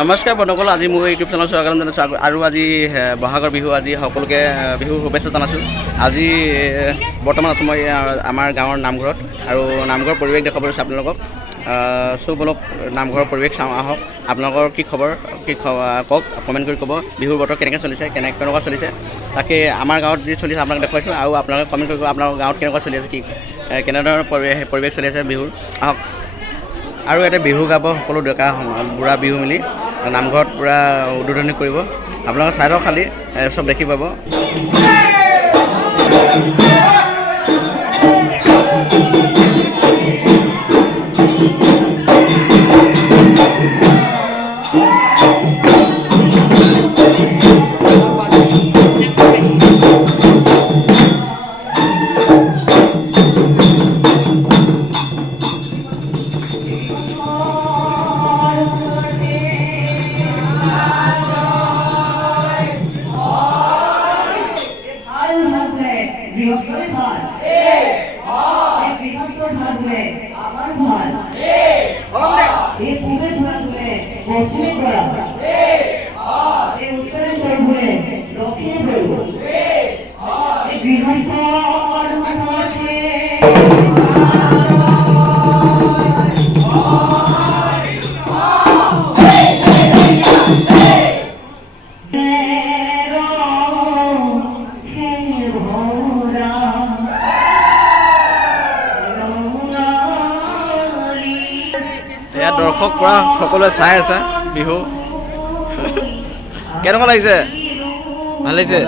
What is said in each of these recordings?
নমস্কাৰ বন্ধুসকল, আজি মোৰ ইউটিউব চেনেল স্বাগতম জনাইছোঁ আৰু আজি বহাগৰ বিহু, আজি সকলোকে বিহুৰ শুভেচ্ছা জনাইছোঁ। আজি বৰ্তমান আছোঁ মই আমাৰ গাঁৱৰ নামঘৰত আৰু নামঘৰৰ পৰিৱেশ দেখাবলৈ লৈছোঁ আপোনালোকক। চব অলপ নামঘৰৰ পৰিৱেশ চাওঁ আহক। আপোনালোকৰ কি খবৰ কওক, কমেণ্ট কৰি ক'ব। বিহুৰ বতৰ কেনেকৈ চলিছে, কেনেকুৱা চলিছে, তাকে আমাৰ গাঁৱত যি চলিছে আপোনাক দেখুৱাইছোঁ আৰু আপোনালোকে কমেণ্ট কৰি ক'ব আপোনালোকৰ গাঁৱত কেনেকুৱা চলি আছে, কেনেধৰণৰ পৰিৱেশ চলি আছে বিহুৰ। আহক আৰু ইয়াতে বিহু গাব সকলো ডেকা বুঢ়া বিহু মিলি নামঘৰত পূৰা উদ্বোধনী কৰিব। আপোনালোকে চাই লওক, খালি চব দেখি পাব। দৰ্শক পৰা সকলোৱে চাই আছে বিহু। কেনেকুৱা লাগিছে? ভাল লাগিছে?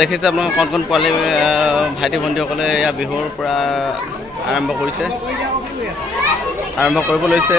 দেখিছে আপোনালোকে কণ কণ পোৱালি ভাইটি ভণ্টিসকলে এয়া বিহুৰ পৰা আৰম্ভ কৰিব লৈছে।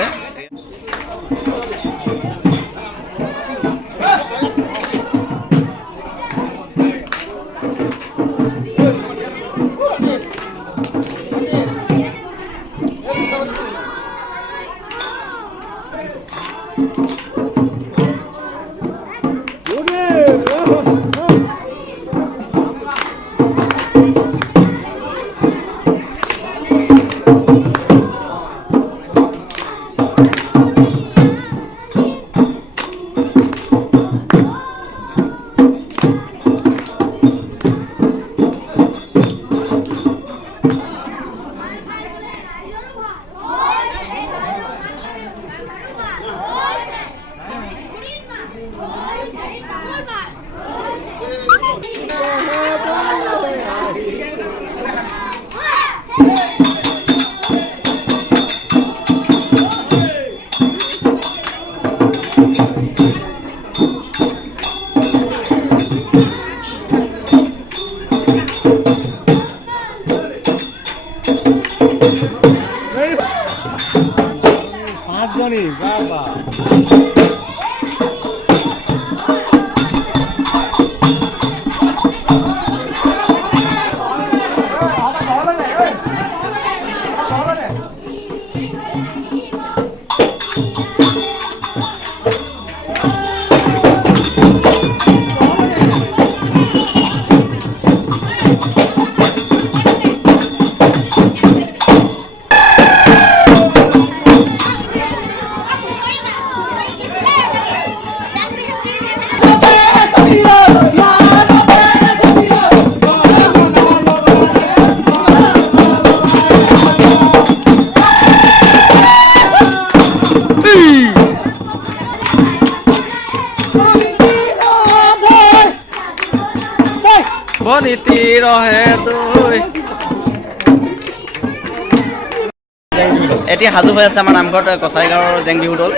এতিয়া সাজু হৈ আছে আমাৰ নামঘৰত কছাৰী গাঁৱৰ জেং বিহু দল।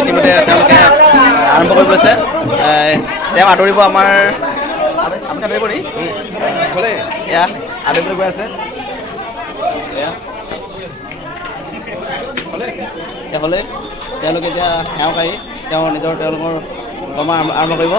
ইতিমধ্যে তেওঁলোকে আৰম্ভ কৰিব লৈছে। তেওঁ আদৰিব আমাৰ আপুনি আদৰিব নি এয়া আদৰিবলৈ গৈ আছে। হ'লে তেওঁলোকে এতিয়া সেৱা কাঢ়ি তেওঁলোকৰ কৰ্ম আৰম্ভ কৰিব।